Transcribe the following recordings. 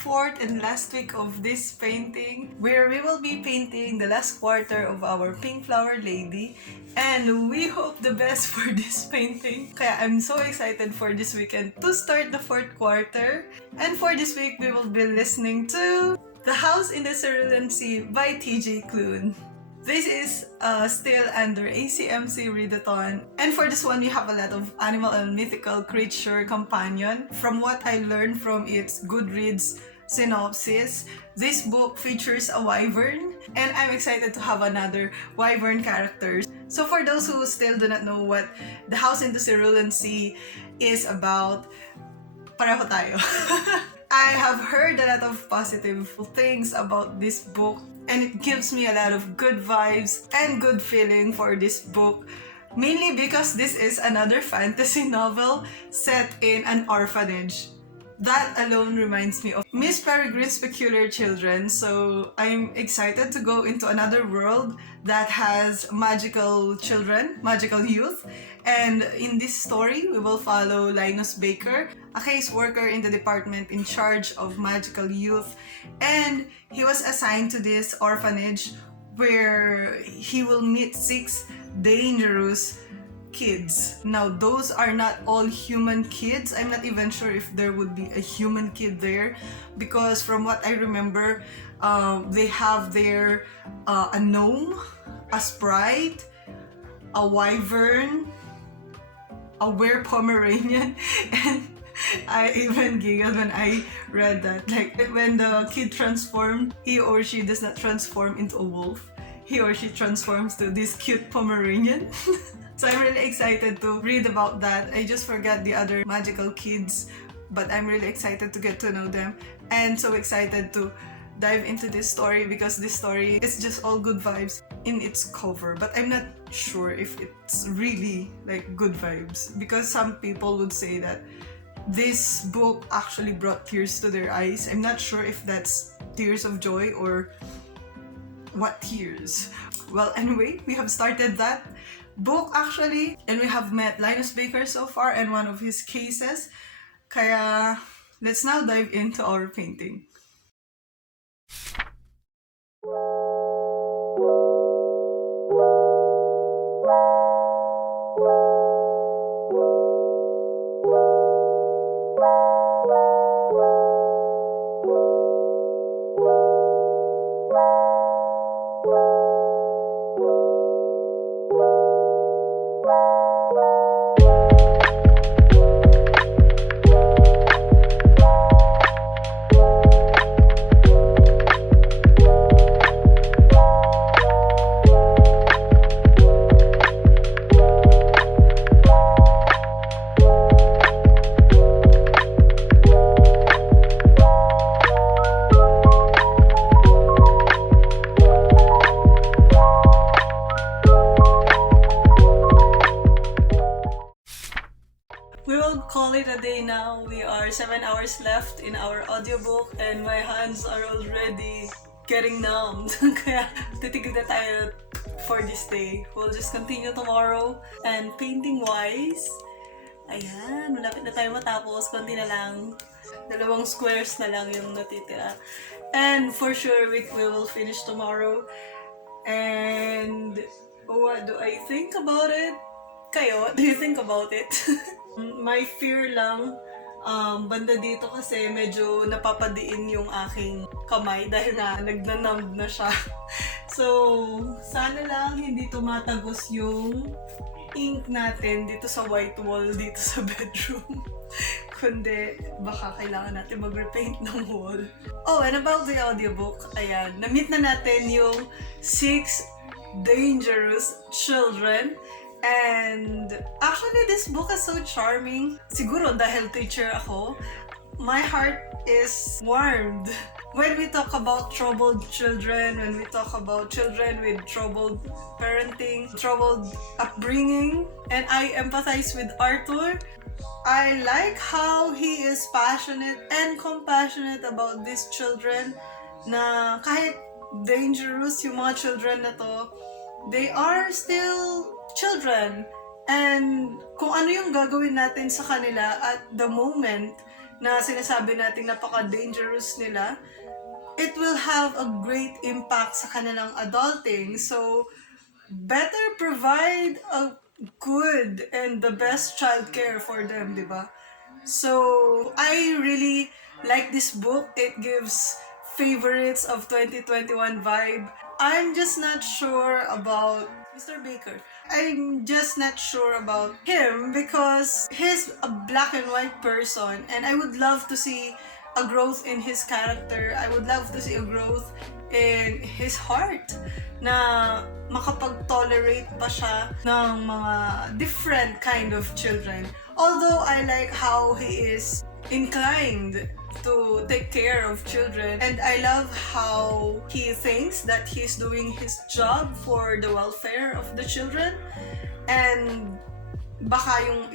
fourth and last week of this painting, where we will be painting the last quarter of our Pink Flower Lady. And we hope the best for this painting. Kaya I'm so excited for this weekend to start the fourth quarter. And for this week, we will be listening to The House in the Cerulean Sea by T.J. Klune. This is still under ACMC Readathon. And for this one, we have a lot of animal and mythical creature companion. From what I learned from its Goodreads synopsis, this book features a wyvern, and I'm excited to have another wyvern character. So for those who still do not know what The House in the Cerulean Sea is about, pareho tayo. I have heard a lot of positive things about this book, and it gives me a lot of good vibes and good feeling for this book, mainly because this is another fantasy novel set in an orphanage. That alone reminds me of Miss Peregrine's Peculiar Children, so I'm excited to go into another world that has magical children, magical youth. And in this story, we will follow Linus Baker, a caseworker in the department in charge of magical youth. And he was assigned to this orphanage where he will meet 6 dangerous kids. Now, those are not all human kids. I'm not even sure if there would be a human kid there, because from what I remember, they have there a gnome, a sprite, a wyvern, a were-Pomeranian, and I even giggled when I read that. Like, when the kid transformed, he or she does not transform into a wolf. He or she transforms to this cute Pomeranian. So I'm really excited to read about that. I just forgot the other magical kids, but I'm really excited to get to know them, and so excited to dive into this story, because this story is just all good vibes in its cover. But I'm not sure if it's really like good vibes, because some people would say that this book actually brought tears to their eyes. I'm not sure if that's tears of joy or what tears. Well, anyway, we have started that book actually, and we have met Linus Baker so far and one of his cases. Kaya let's now dive into our painting. Call it a day now. We are 7 hours left in our audiobook, and my hands are already getting numbed. Kaya titigil na tayo for this day. We'll just continue tomorrow. And painting wise, ayan, malapit na tayo matapos. Konti na lang. 2 squares na lang yung natitira. And for sure, we will finish tomorrow. And what do I think about it? Kayo, what do you think about it? My fear lang, banda dito kasi medyo napapadiin yung aking kamay dahil nga nagnanumb na siya. So, sana lang hindi tumatagos yung ink natin dito sa white wall dito sa bedroom. Kundi, baka kailangan natin mag-repaint ng wall. Oh, and about the audiobook, ayan, na-meet na natin yung 6 dangerous children. And actually, this book is so charming. Siguro dahil teacher ako, my heart is warmed when we talk about troubled children, when we talk about children with troubled parenting, troubled upbringing. And I empathize with Arthur. I like how he is passionate and compassionate about these children, na kahit dangerous yung mga children na to, they are still children. And kung ano yung gagawin natin sa kanila at the moment, na sinasabi natin napaka-dangerous nila, it will have a great impact sa kanilang adulting. So, better provide a good and the best childcare for them, di ba? So, I really like this book. It gives favorites of 2021 vibe. I'm just not sure about Mr. Baker. I'm just not sure about him because he's a black and white person and I would love to see a growth in his character. I would love to see a growth in his heart na makapag-tolerate pa siya ng mga different kind of children. Although I like how he is inclined to take care of children and I love how he thinks that he's doing his job for the welfare of the children, and baka yung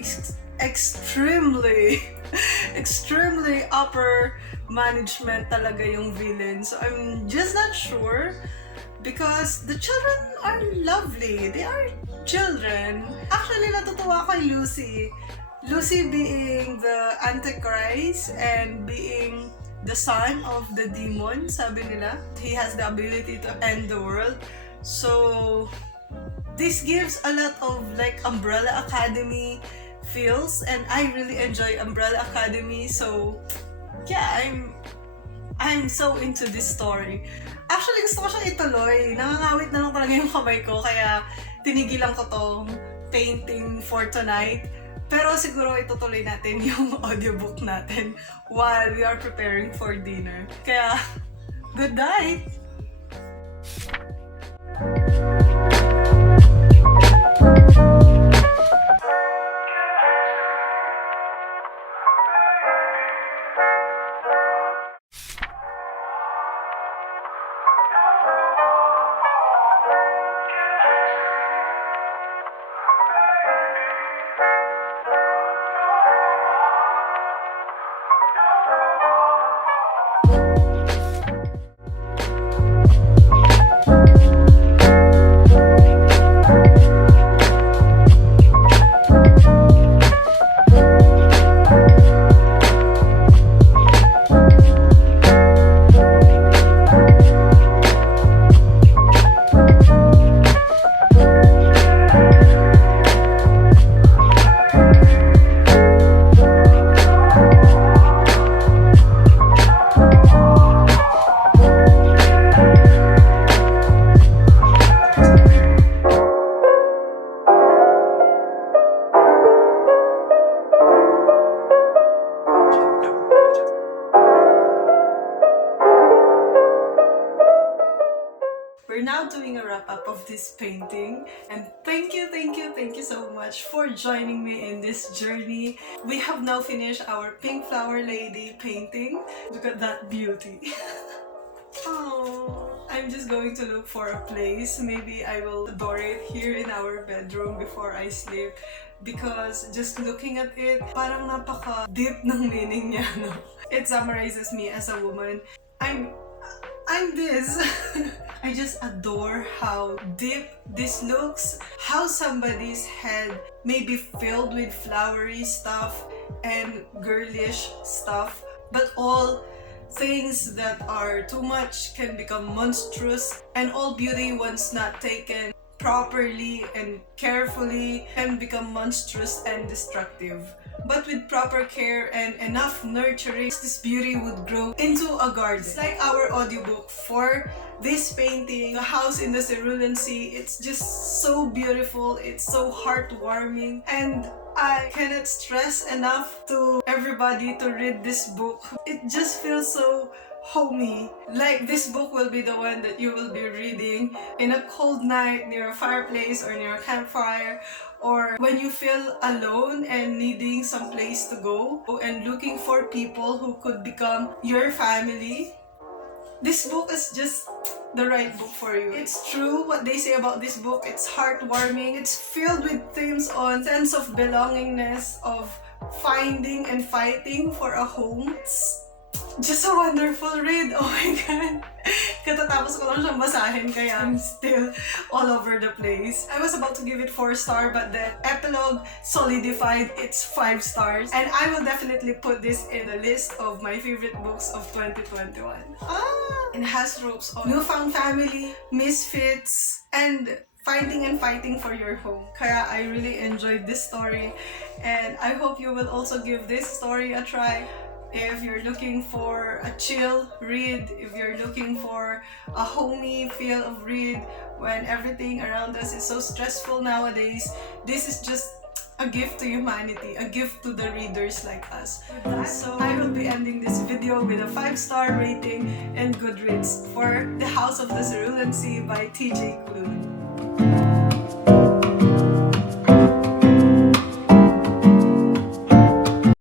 extremely upper management talaga yung villain. So I'm just not sure because the children are lovely. They are children. Actually, natutuwa kay Lucy. Lucy being the Antichrist and being the son of the demon, sabi nila. He has the ability to end the world. So, this gives a lot of like Umbrella Academy feels and I really enjoy Umbrella Academy. So, yeah, I'm so into this story. Actually, gusto ko siyang ituloy. Nangangawit na lang talaga yung kamay ko kaya tinigilan ko tong painting for tonight. Pero siguro itutuloy natin yung audiobook natin while we are preparing for dinner. Kaya, good night! We're now doing a wrap-up of this painting, and thank you so much for joining me in this journey. We have now finished our Pink Flower Lady painting. Look at that beauty. Oh, I'm just going to look for a place. Maybe I will adore it here in our bedroom before I sleep. Because just looking at it, parang napaka-deep ng meaning niya, no? It summarizes me as a woman. I'm this. I just adore how deep this looks, how somebody's head may be filled with flowery stuff and girlish stuff, but all things that are too much can become monstrous, and all beauty once not taken properly and carefully can become monstrous and destructive. But with proper care and enough nurturing, this beauty would grow into a garden. It's like our audiobook for this painting, The House in the Cerulean Sea. It's just so beautiful, it's so heartwarming, and I cannot stress enough to everybody to read this book. It just feels so homey. Like this book will be the one that you will be reading in a cold night near a fireplace or near a campfire, or when you feel alone and needing some place to go and looking for people who could become your family. This book is just the right book for you. It's true what they say about this book. It's heartwarming. It's filled with themes on sense of belongingness, of finding and fighting for a home. just a wonderful read. Oh my God. Katatapos ko lang siyang basahin kaya I'm still all over the place. I was about to give it 4-star but the epilogue solidified its 5 stars. And I will definitely put this in the list of my favorite books of 2021. It has ropes on newfound family, misfits, and finding and fighting for your home. Kaya I really enjoyed this story and I hope you will also give this story a try. If you're looking for a chill read, if you're looking for a homey feel of read when everything around us is so stressful nowadays, this is just a gift to humanity, a gift to the readers like us. So I will be ending this video with a 5-star rating and Goodreads for The House of the Cerulean Sea by TJ Quilling.